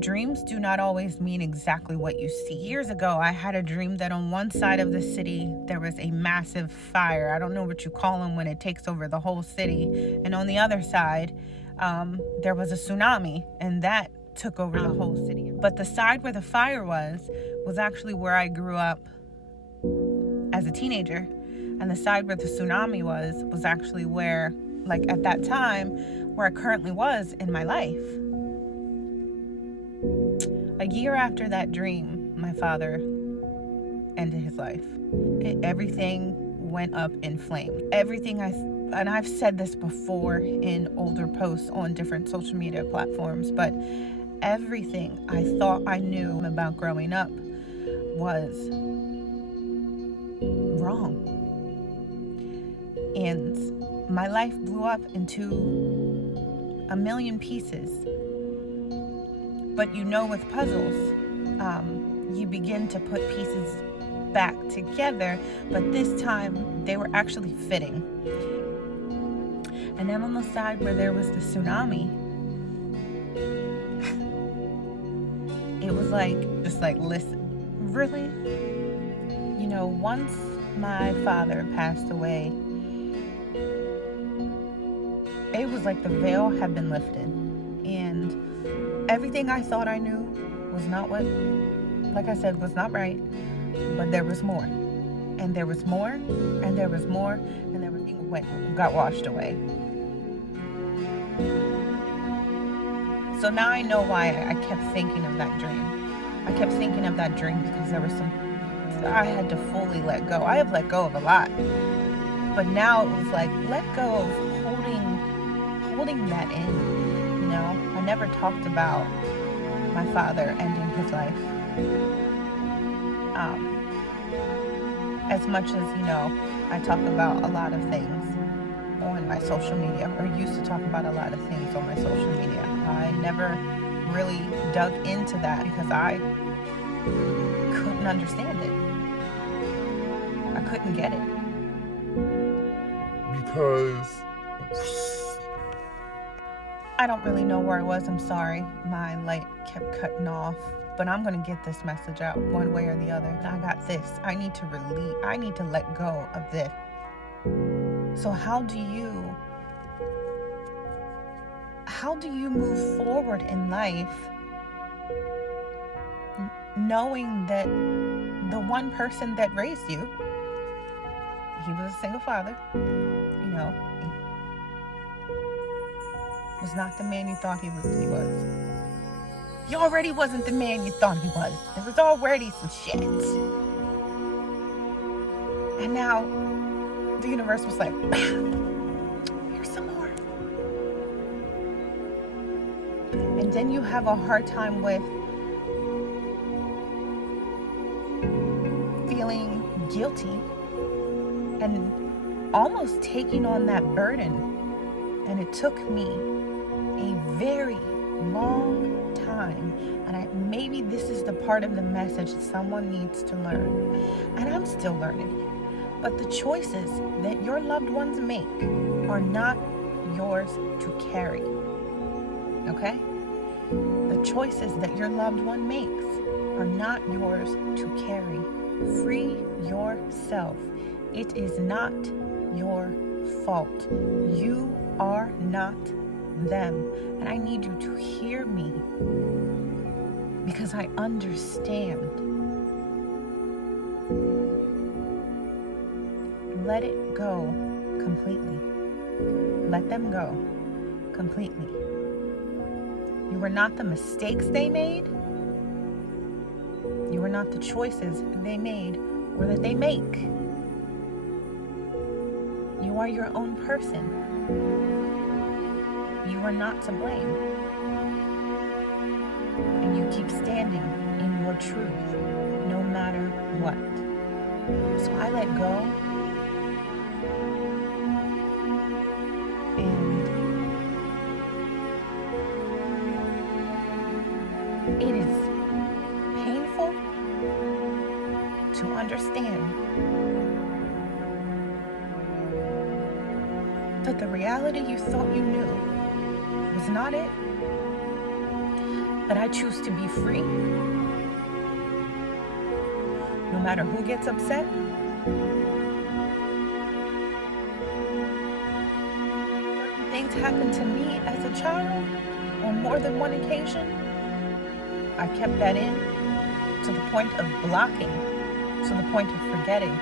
dreams do not always mean exactly what you see. Years ago, I had a dream that on one side of the city, there was a massive fire. I don't know what you call them when it takes over the whole city. And on the other side, there was a tsunami, and that took over the whole city. But the side where the fire was actually where I grew up as a teenager. And the side where the tsunami was actually where, like at that time, where I currently was in my life. A year after that dream, my father ended his life. Everything went up in flames. And I've said this before in older posts on different social media platforms, but everything I thought I knew about growing up was wrong. And my life blew up into a million pieces. But with puzzles, you begin to put pieces back together, but this time they were actually fitting. And then on the side where there was the tsunami, it was just listen, really? Once my father passed away, it was like the veil had been lifted. And everything I thought I knew was not what, like I said, was not right. But there was more. And there was more. And there was more. And everything got washed away. So now I know why I kept thinking of that dream. I kept thinking of that dream because there was I had to fully let go. I have let go of a lot. But now it was like, let go of holding that in. I never talked about my father ending his life. As much as, I talk about a lot of things on my social media, or used to talk about a lot of things on my social media. I never really dug into that because I couldn't understand it. I couldn't get it. Because I don't really know where I was. I'm sorry. My light kept cutting off. But I'm going to get this message out one way or the other. I got this. I need to let go of this. So how do you move forward in life knowing that the one person that raised you, he was a single father, was not the man you thought he was. He already wasn't the man you thought he was. There was already some shit. And now the universe was like, here's some more. And then you have a hard time with feeling guilty and almost taking on that burden. And it took me a very long time, and maybe this is the part of the message that someone needs to learn, and I'm still learning it. But the choices that your loved ones make are not yours to carry. Okay? The choices that your loved one makes are not yours to carry. Free yourself. It is not your fault. You are not them. And I need you to hear me because I understand. Let it go completely. Let them go completely. You were not the mistakes they made. You were not the choices they made or that they make. You are your own person. You are not to blame. And you keep standing in your truth no matter what. So I let go. And it is painful to understand that the reality you thought you knew was not it. But I choose to be free. No matter who gets upset, things happen to me as a child on more than one occasion. I kept that in to the point of blocking, to the point of forgetting.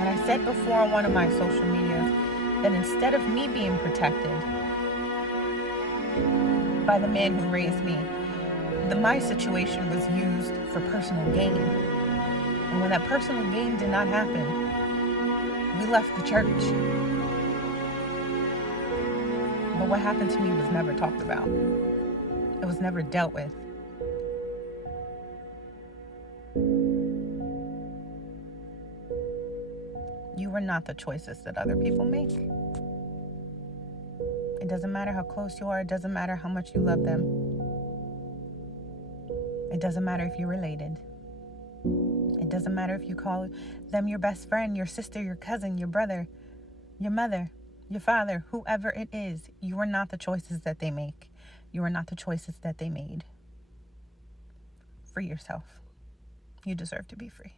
And I said before on one of my social medias that instead of me being protected by the man who raised me, my situation was used for personal gain. And when that personal gain did not happen, we left the church. But what happened to me was never talked about. It was never dealt with. You are not the choices that other people make. It doesn't matter how close you are. It doesn't matter how much you love them. It doesn't matter if you're related. It doesn't matter if you call them your best friend, your sister, your cousin, your brother, your mother, your father, whoever it is. You are not the choices that they make. You are not the choices that they made. Free yourself. You deserve to be free.